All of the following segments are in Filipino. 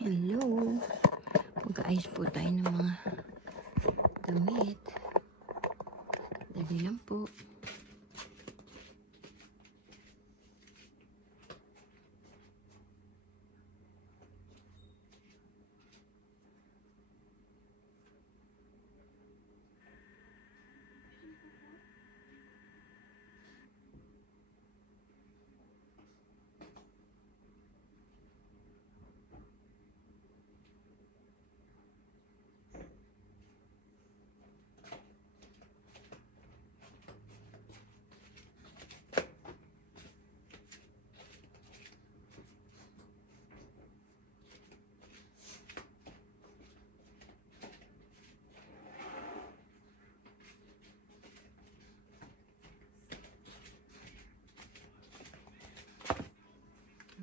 Hello. Mag-ayos po tayo ng mga damit. Dali lang po.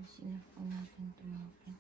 Sila po natin tumapin.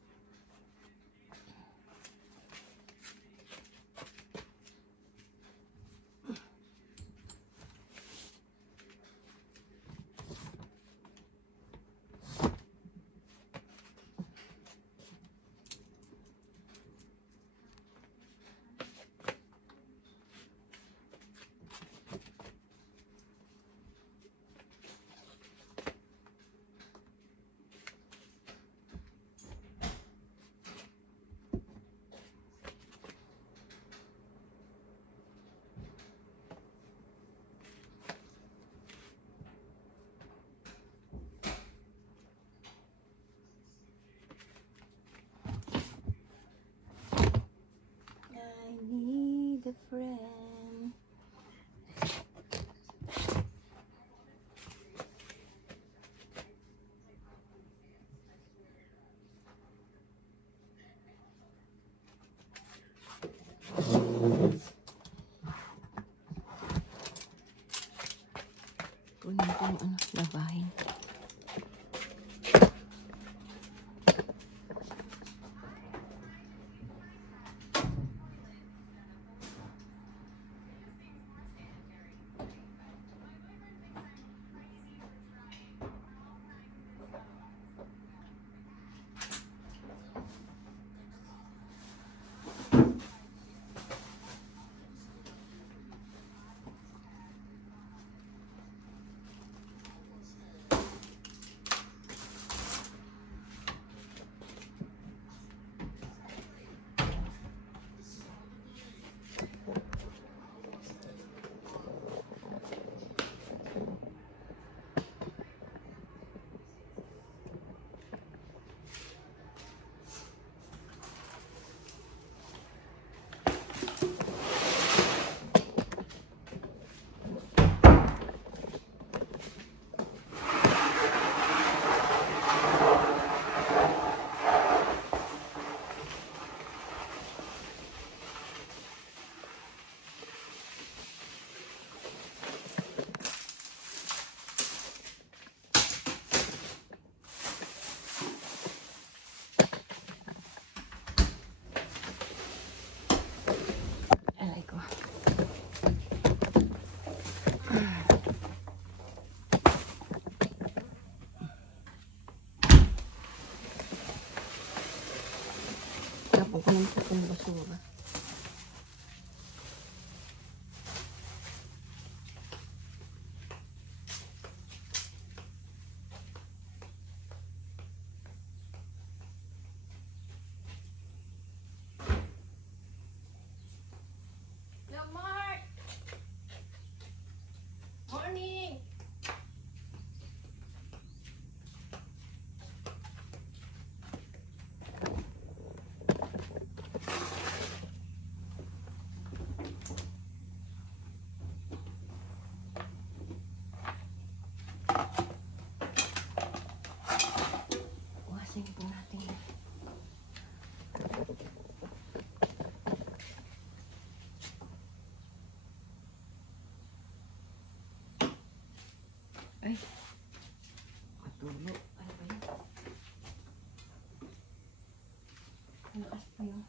A friend. Kunin ko yung labahin. Tapos ko naman po yung basura. Hello, Mark! Morning! Wasin po natin. Ay, matulo. Ano ba yun? Malakas pa yun.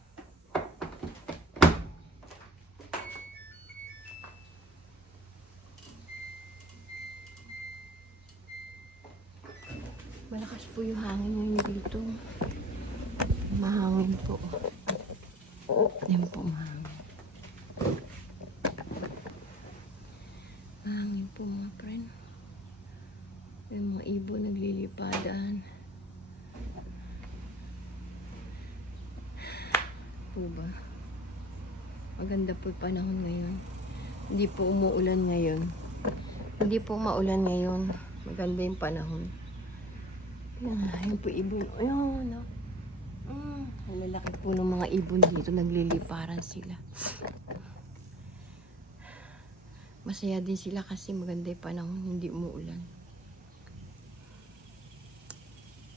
Malakas po yung hangin ngayon dito. Mahangin po. Yan po, mahangin. Mahangin po mga friend. Yung mga ibon naglilipadan. Po ba? Maganda po yung panahon ngayon. Hindi po umuulan ngayon. Hindi po maulan ngayon. Maganda yung panahon. Yan po ibon. Ayun, no? Ang lalaki po ng mga ibon dito. Nagliliparan sila. Masaya din sila kasi maganda yung panahon. Hindi umuulan.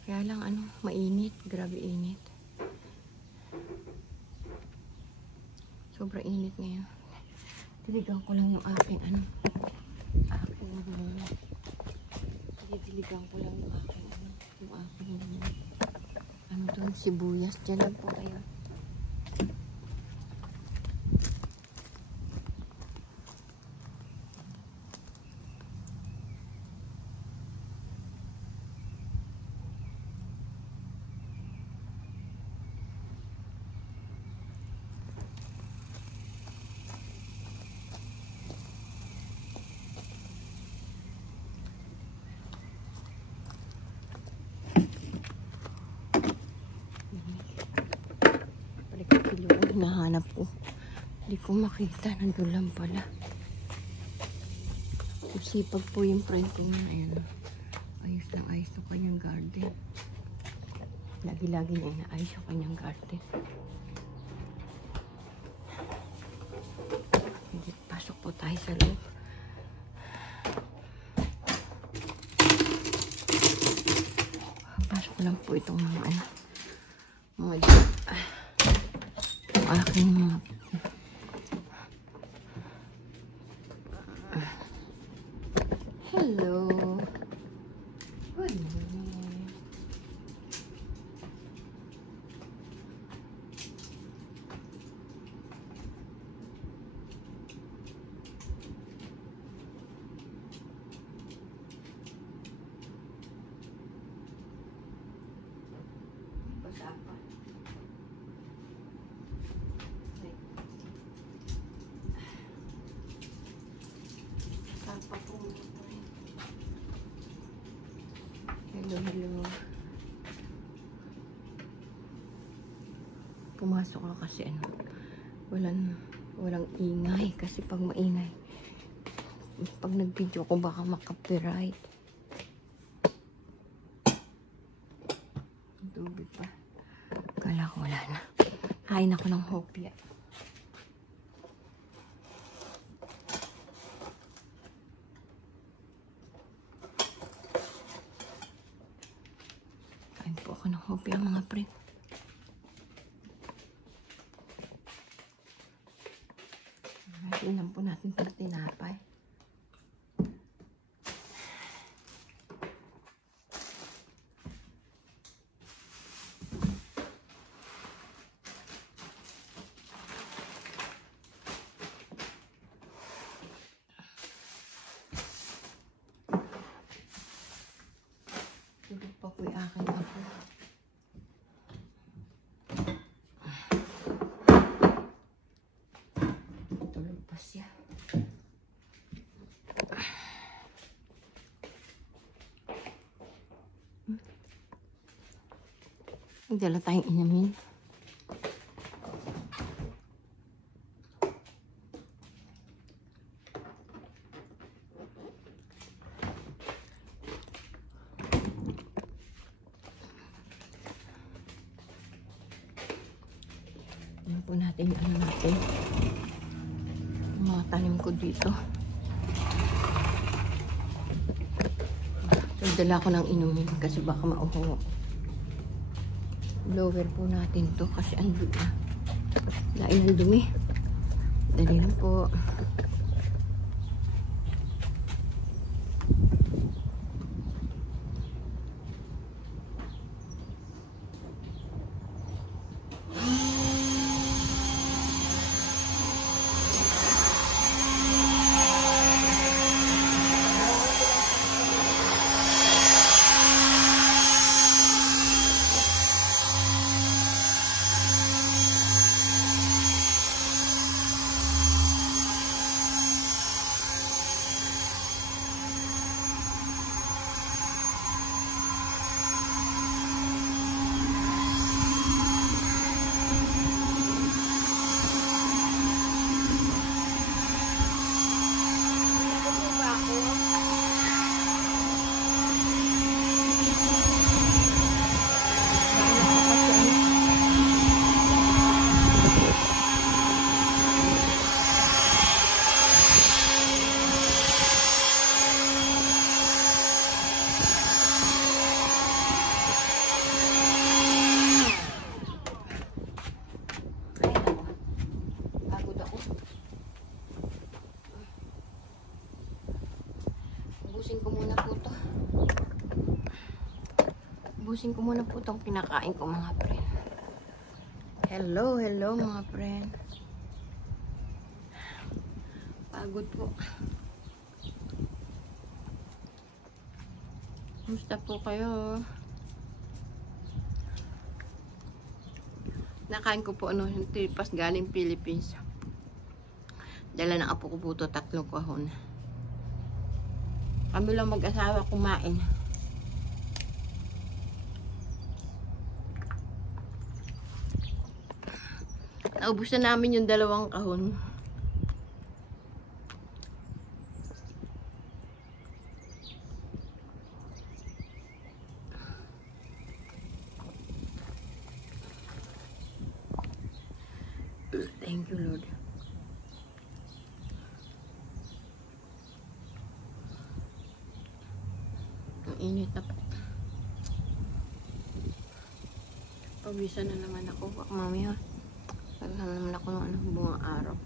Kaya lang mainit. Grabe init. Sobrang init ngayon. Diligan ko lang yung aking diligan ko lang yung aking doon, sibuyas. Diyan lang po kayo. Hinahanap ko. Hindi ko makita. Nandun lang pala. Sipag po yung friend ko nga. Ayan. Ayos lang ayos yung kanyang garden. Lagi-lagi niya inaayos yung kanyang garden. Hindi, pasok po tayo sa loob. Pasok lang po itong mga aking hello. Good morning. Pag-apa. Hello. Pumasok ako kasi walang ingay kasi pag maingay, pag nag-video ko baka maka-copyright. Tubig pa. Kala ko wala na. Kain ako ng hopya. Ako ng hopya mga pre. Tingnan po natin itong tinapay. Tulog pa po yung aking apo. Tulog pa siya. Magdala tayong inamin. Tingnan po natin yung natin. Yung mga tanim ko dito. Nagdala ko ng inumin kasi baka mauho. Blower po natin to kasi andun na. Lain ng dumi. Dali lang po. Ubusin ko muna po itong pinakain ko mga friend. Hello mga friend. Pagod po. Kumusta po kayo? Nakain ko po yung tripas galing Philippines. Dala ng apo ko po ito, 3 kahon. Kami lang mag-asawa kumain. Naubos na namin yung 2 kahon. Thank you, Lord. Ang init na po. Pawisan na naman ako. Baka mamaya paghan naman ako ng bunga araw.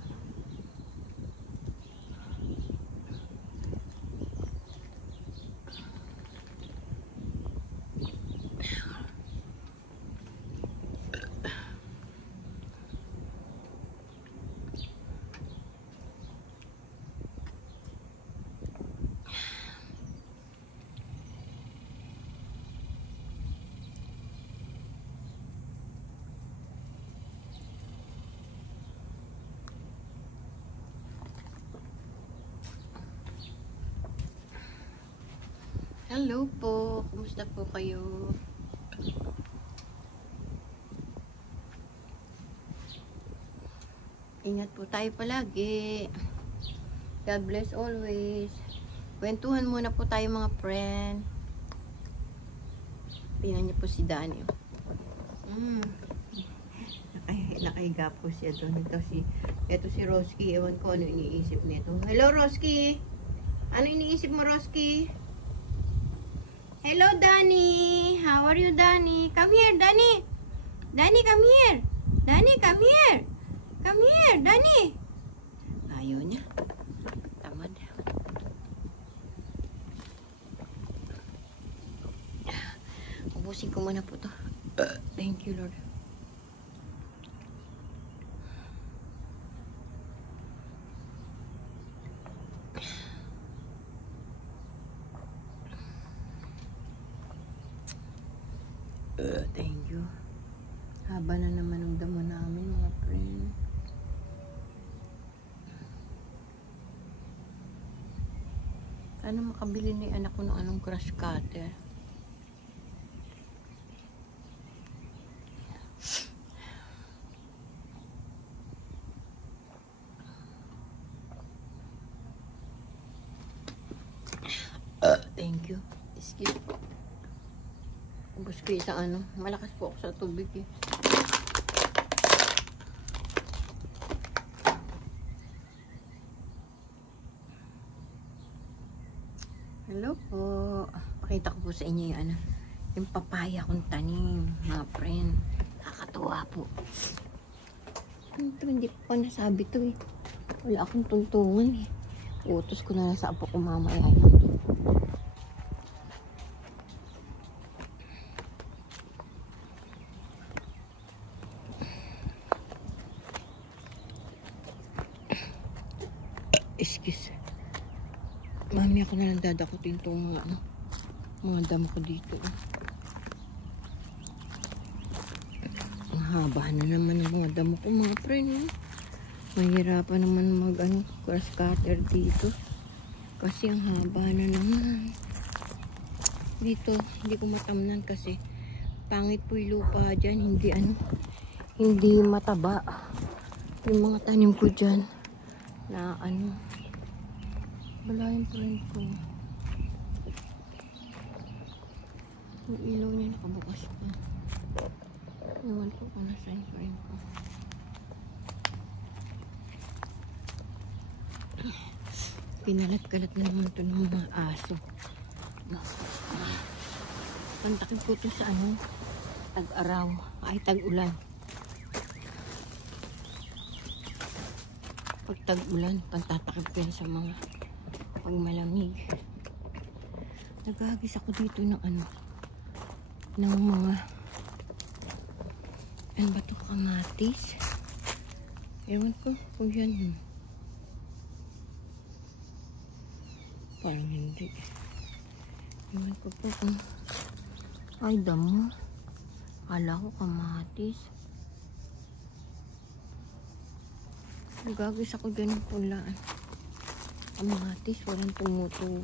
Hello po, kumusta po kayo? Ingat po tayo palagi. God bless always. Kwentuhan muna po tayo mga friend. Tingnan niyo po si Danny. Nakahiga po siya doon. Ito si Roski. Ewan ko ano iniisip nito. Hello Roski! Ano iniisip mo Roski? Hello, Danny. How are you, Danny? Come here, Danny. Danny, come here. Danny, come here. Come here, Danny. Ayaw niya. Tamad. Ubusin ko muna po to. Thank you, Lord. Thank you. Haba na naman ang damo namin mga friend. Sana makabili ni anak ko ng anong grass cutter. Thank you. Excuse po. Ubus ko isang ano. Malakas po ako sa tubig eh. Hello po. Pakita ko po sa inyo yung ano. Yung papaya kong tanim. Mga friend. Nakakatuwa po. Ito, hindi ko pa nasabi to eh. Wala akong tuntungan eh. Utos ko na sa apo ko mamaya. Excuse. Mami ako na lang dadakutin itong mga damo ko dito. Ang haba na naman ng mga damo ko mga friend. Mahirapan naman grass cutter dito. Kasi ang haba na naman. Dito, hindi ko matamnan kasi pangit po yung lupa dyan. Hindi mataba. Yung mga tanim ko dyan na wala yung friend ko. Yung ilaw niya nakabukas pa. Ewan ko kung nasa yung friend ko. Pinalat-kalat na naman ito ng mga aso. Pantakip ko ito sa tag-araw. Ay, tag-ulan. Pag tag-ulan, pantatakip ko yan sa mga pag malamig. Nagagis ako dito ng ng mga ano ba ito, kamatis. Ewan ko kung yan. Parang hindi. Ewan ko po kung ay damo. Akala ko kamatis. Nagagis ako dyan ng pulaan. Kamatis, walang tumutubo.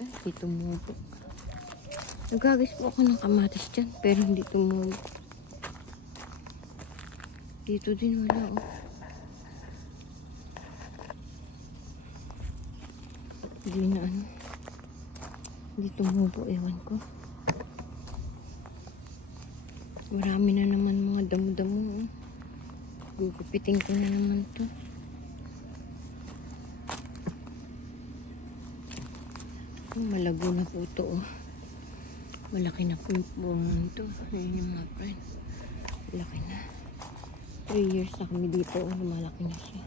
Hindi tumubo. Nagagis po ako ng kamatis dyan, pero hindi tumubo. Dito din wala, oh. Hindi na ano. Hindi tumubo, ewan ko. Marami na naman mga damo-damo, oh. Gugupitin ko na naman to. Malago na po ito, oh. Malaki na po ito. Ayan yung mga friend. Malaki na. 3 years na kami dito, oh. Malaki na siya.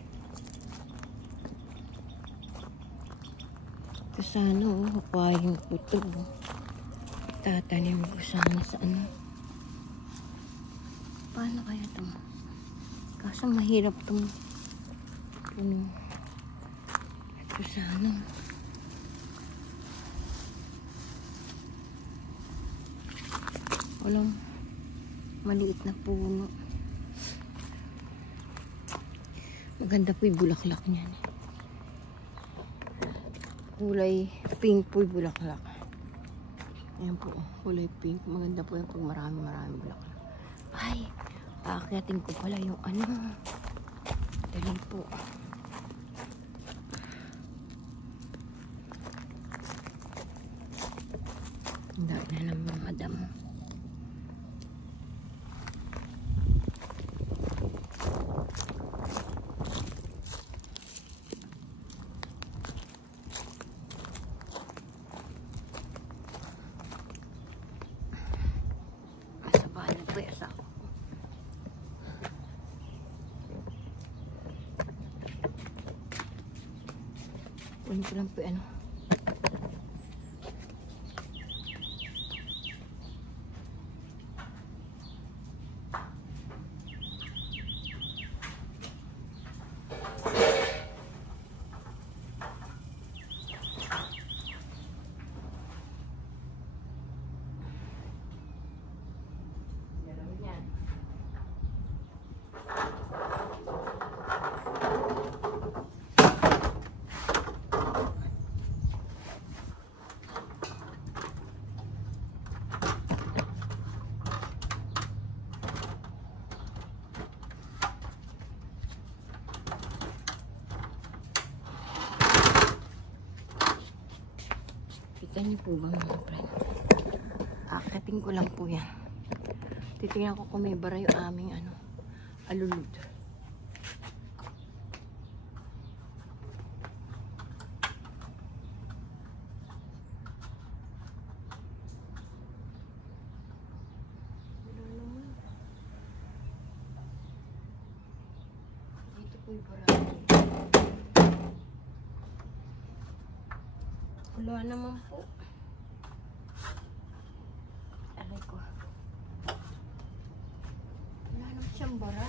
Ito sana, oh. Aquarium po ito, oh. Tatanim ko sana sa ano. Paano kaya ito? Kaso mahirap itong puno. Ito sana. Walang maliit na puno. Maganda po yung bulaklak niyan. Kulay pink po yung bulaklak. Ayan po, kulay pink. Maganda po yung pag marami bulaklak. Ay, aakyatin ko pala yung ano. Dali po. Ang dami na ng mga damo. Kunin ko lang po ano. Kita niyo po ba mga friend? Akating ko lang po yan. Titingnan ko kung may bara yung aming ano, alulod. Dito po yung bara. Wala naman po. Aray ko. Wala naman siyang bara.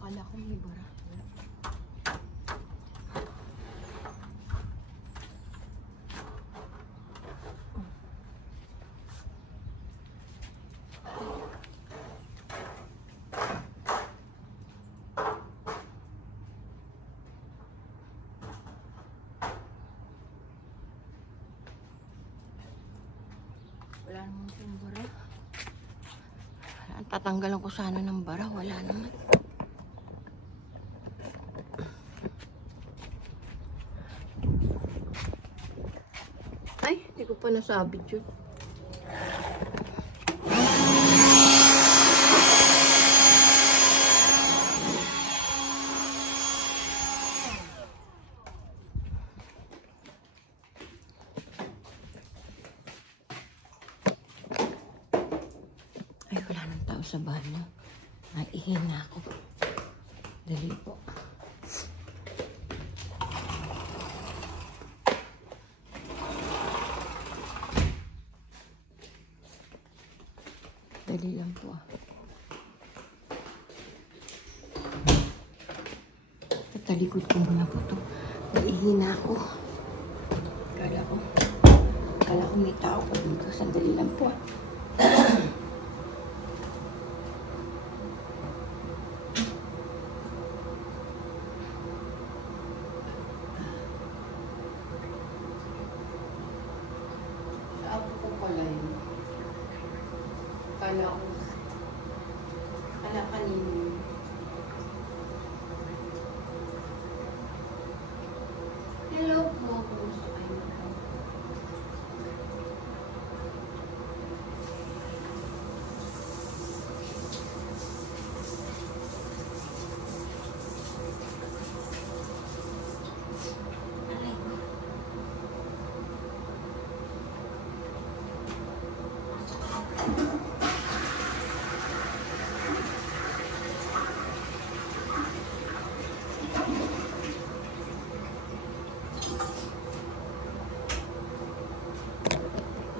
Kala ko may bara. Wala. Wala naman siyang bara. Tatanggalan ko sana ng bara. Wala naman. Ay, hindi ko pa nasabit yun. Ay, wala nang tao sa bahay na. Ihin na ako. Dali po. Dali lang po. Talikod ko muna po ito. Naihin na ako. Kala ko may tao pa dito. Sandali lang po. Saan po pala yun? Kala kanino yun. Hello po. Kumusta kayo?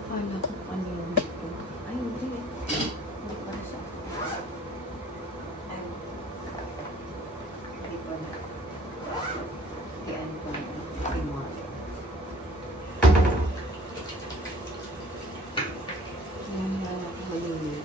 Akala ko kanino dito. Ay, hindi. Hindi para sa ay. Hindi ko na. Kaya ko na. Ay, mo. Nangyala ko maliliit.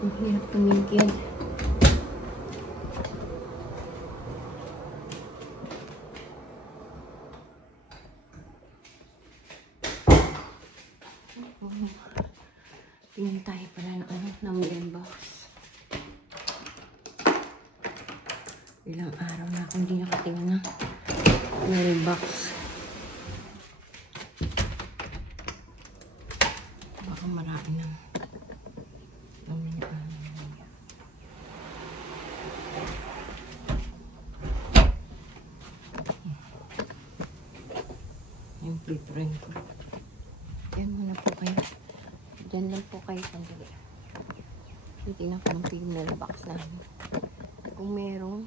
Ang hirap tumingkid. Tingnan tayo pala ng mailbox. Ilang araw na akong hindi nakatingin ng mailbox. Baka marami ng yung pre-print ko. Yan muna po kayo. Diyan lang po kayo sandali. Titignan ko ng signal box namin. Kung merong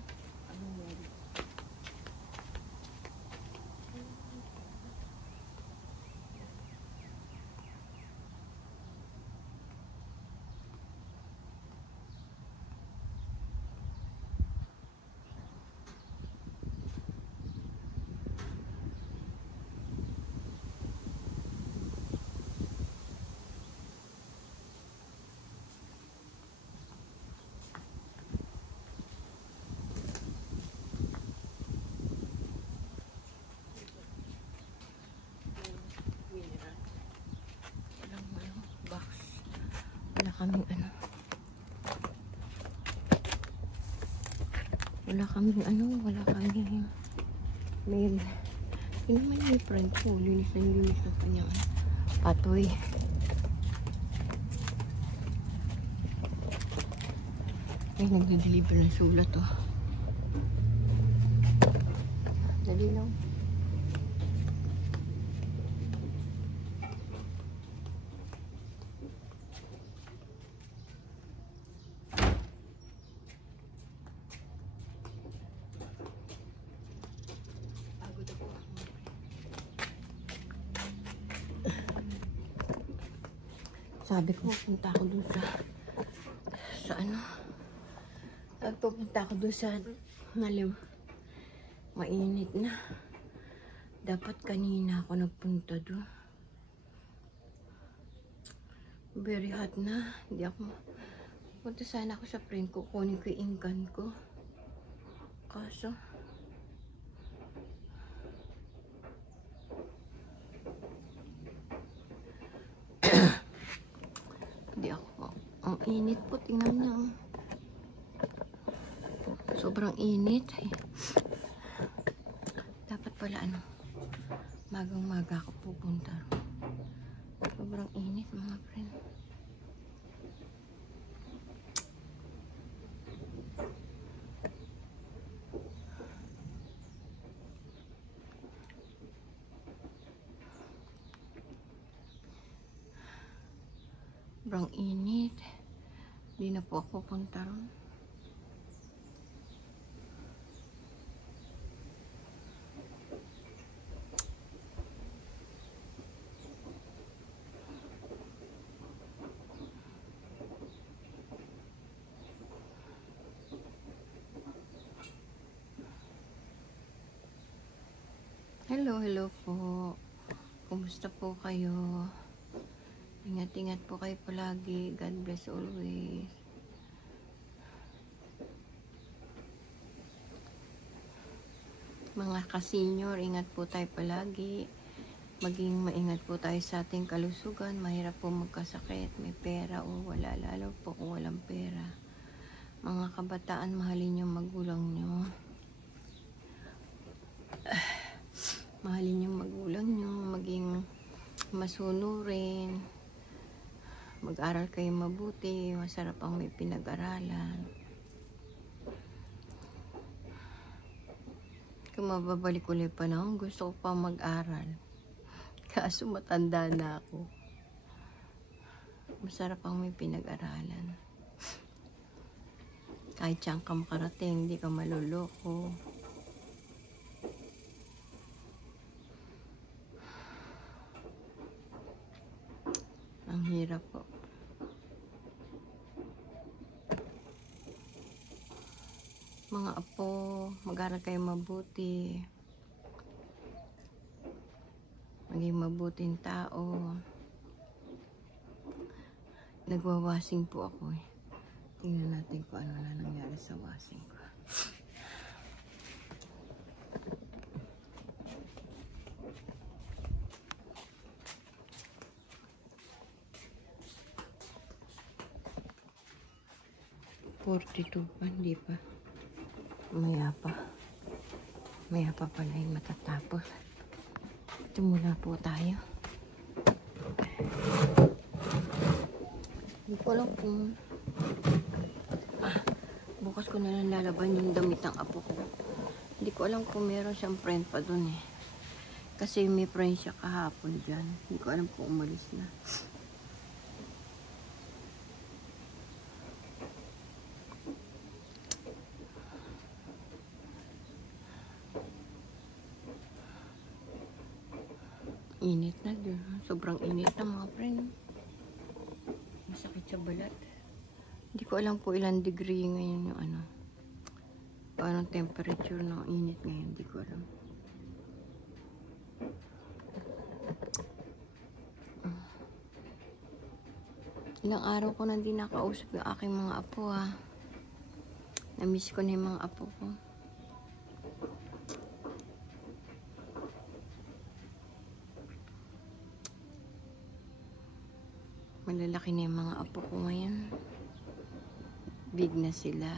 wala kaming mail. Yun naman yung friend ko. Linis na kanyang patoy. Ay, nagde-deliver ng sulat, oh. Dali lang. Sabi ko, pupunta ako dun sa ano. Pupunta ako dun sa ngalim. Mainit na. Dapat kanina ako nagpunta dun. Very hot na. Punta sana ako sa friend ko, kunin ko yung inggan ko. Kaso, hindi ako. Ang init po, tingnan niyo. Sobrang init. Dapat pala magang-maga ako pupunta. Sobrang init mga friend. Sobrang init. Hindi na po ako punta ron. Hello po. Kumusta po kayo? Ingat-ingat po kayo palagi. God bless always. Mga ka-senior, ingat po tayo palagi. Maging maingat po tayo sa ating kalusugan. Mahirap po magkasakit. May pera o wala. Lalo po kung walang pera. Mga kabataan, mahalin yung magulang nyo. Mahalin yung magulang nyo. Maging masunurin. Mag-aral kayo mabuti. Masarap ang may pinag-aralan. Kung mababalik ulit panahon, gusto ko pa mag-aral. Kaso matanda na ako. Masarap ang may pinag-aralan. Kahit saan ka makarating, hindi ka maluloko. Ang hirap po. Mga apo, mag-aral kayo mabuti. Maging mabuting tao. Nagwawasing po ako eh. Tingnan natin kung ano na nangyari sa wasing ko. $42 pa, hindi pa. Maya pa. Maya pa pala yung matatapos. Ito muna po tayo. Hindi ko alam kung bukas ko na lang lalaban yung damit ng apo ko. Hindi ko alam kung meron siyang friend pa dun eh. Kasi may friend siya kahapon dyan. Hindi ko alam kung umalis na. Init na dun. Sobrang init na mga friend. Masakit sa balat. Hindi ko alam po ilang degree ngayon yung ano. O anong temperature ng init ngayon. Hindi ko alam. Ilang araw ko na din nakausap yung aking mga apo ha. Na-miss ko na yung mga apo ko. Malalaki na yung mga apo ko ngayon. Big na sila.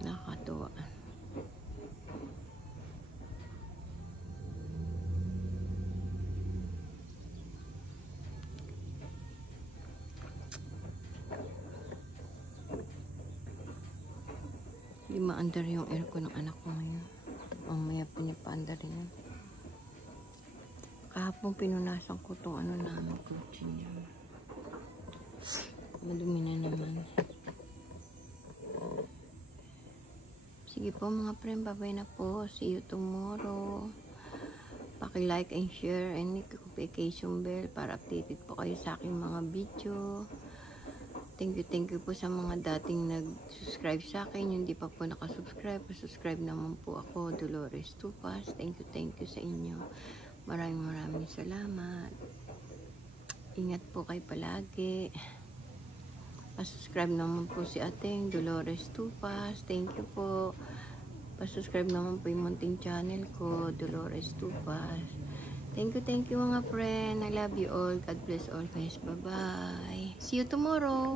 Nakakatuwa. Hindi maandar yung aircon ng anak ko ngayon. Mamaya pinipaandar yan. Kahapon pinunasan ko itong ano namin, kutsi niya. Madumi na naman. Sige po mga friend, bye-bye na po. See you tomorrow. Paki-like and share and notification bell para updated po kayo sa aking mga video. Thank you po sa mga dating nag-subscribe sa akin. Yung di pa po nakasubscribe, subscribe naman po ako, Dolores Tupas. Thank you sa inyo. Maraming salamat. Ingat po kayo palagi. Pasubscribe naman po si ating Dolores Tupas. Thank you po. Pasubscribe naman po yung munting channel ko, Dolores Tupas. Thank you mga friend. I love you all. God bless all guys. Bye-bye. See you tomorrow.